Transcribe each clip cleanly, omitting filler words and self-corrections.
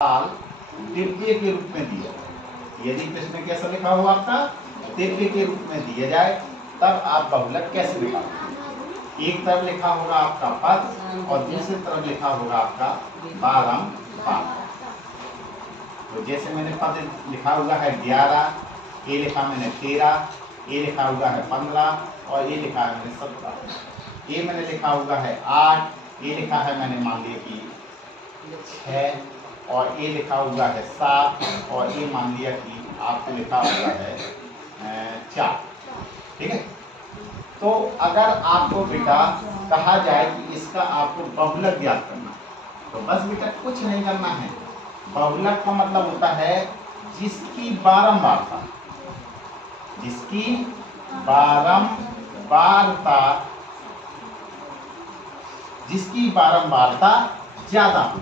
काल तृतीय के रूप में दिया जाए। यदि प्रश्न कैसा लिखा हो आपका तृतीय के रूप में दिया जाए तब आप बहुलक कैसे लिखोगे। एक तरफ लिखा होगा आपका पद और दूसरी तरफ लिखा होगा आपका बारंबार। तो जैसे मैंने पद लिखा हुआ है 11, ये लिखा मैंने 13, ये लिखा हुआ है 15 और ये लिखा है मैंने 17। ये मैंने लिखा हुआ है 8, ये लिखा है मैंने मान लिया कि 6 और ये लिखा हुआ है 7 और ये मान लिया कि आपको लिखा हुआ है 4। ठीक है। तो अगर आपको बेटा कहा जाए कि इसका आपको बहुलक ज्ञात करना तो बस बेटा कुछ नहीं करना है। बहुलक का मतलब होता है जिसकी बारंबारता ज्यादा हो।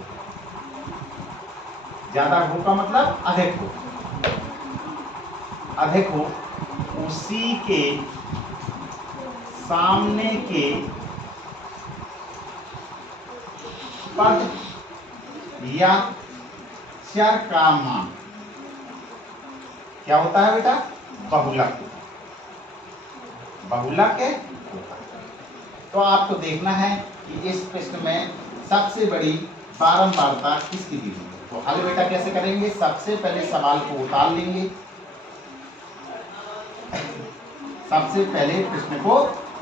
ज्यादा हो का मतलब अधिक हो उसी के सामने के पद या चर का मान क्या होता है बेटा बहुलक है। तो आपको देखना है कि इस प्रश्न में सबसे बड़ी बारंबारता किसकी दी है। तो हल बेटा कैसे करेंगे, सबसे पहले सवाल को उतार लेंगे। सबसे पहले प्रश्न को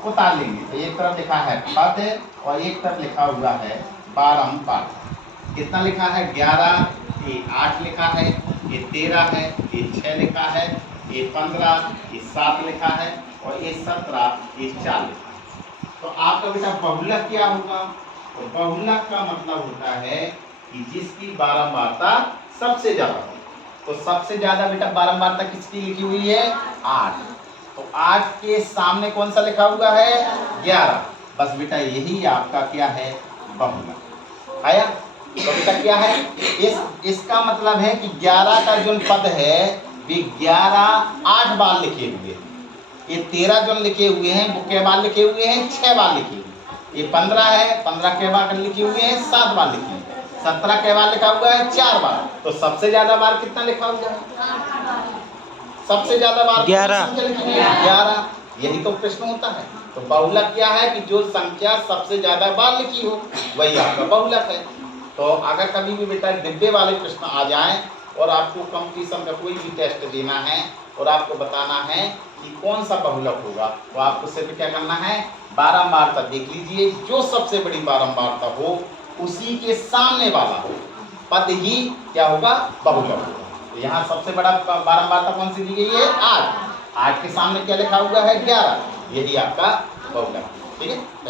उतार लेंगे। तो एक तरफ लिखा है पद और एक तरफ लिखा हुआ है बारंबार। कितना लिखा है 11, ये 8 लिखा है, ये 13 है, ये 6 लिखा है, ये 15, ये 7 लिखा है और ये 17, ये 4 लिखा है। तो आपका बेटा बहुलक क्या होगा। तो बहुलक का मतलब होता है कि जिसकी बारंबारता सबसे ज्यादा हो। तो सबसे ज्यादा बेटा बारंबारता किसकी लिखी हुई है 8। तो 8 के सामने कौन सा लिखा हुआ है 11। बस बेटा यही आपका क्या है बहुलक आया। तो बेटा क्या है इसका मतलब है कि 11 का जो पद है वे 11 8 बार लिखे हुए हैं। ये 13 जो लिखे हुए हैं वो कै बार लिखे हुए हैं 6 बार लिखे हुए हैं। ये 15 है 15 कै बार लिखे हुए हैं 7 बार लिखे हैं। 17 कै बार लिखा हुआ है 4 बार। तो सबसे ज्यादा बार कितना लिखा हुआ है सबसे ज्यादा बार 11। यही तो प्रश्न होता है। तो बहुलक क्या है कि जो संख्या सबसे ज्यादा बार लिखी हो वही आपका बहुलक है। तो अगर कभी भी बेटा डिब्बे वाले प्रश्न आ जाएं और आपको कंपटीशन का कोई भी टेस्ट देना है और आपको बताना है कि कौन सा बहुलक होगा तो आपको सिर्फ क्या करना है बारंबारता देख लीजिए। जो सबसे बड़ी बारंबारता हो उसी के सामने वाला हो पद ही क्या होगा बहुलक होगा। तो यहाँ सबसे बड़ा बारंबारता कौन सी दी गई है 8। 8 के सामने क्या लिखा हुआ है 11। यही आपका बहुलक। ठीक है।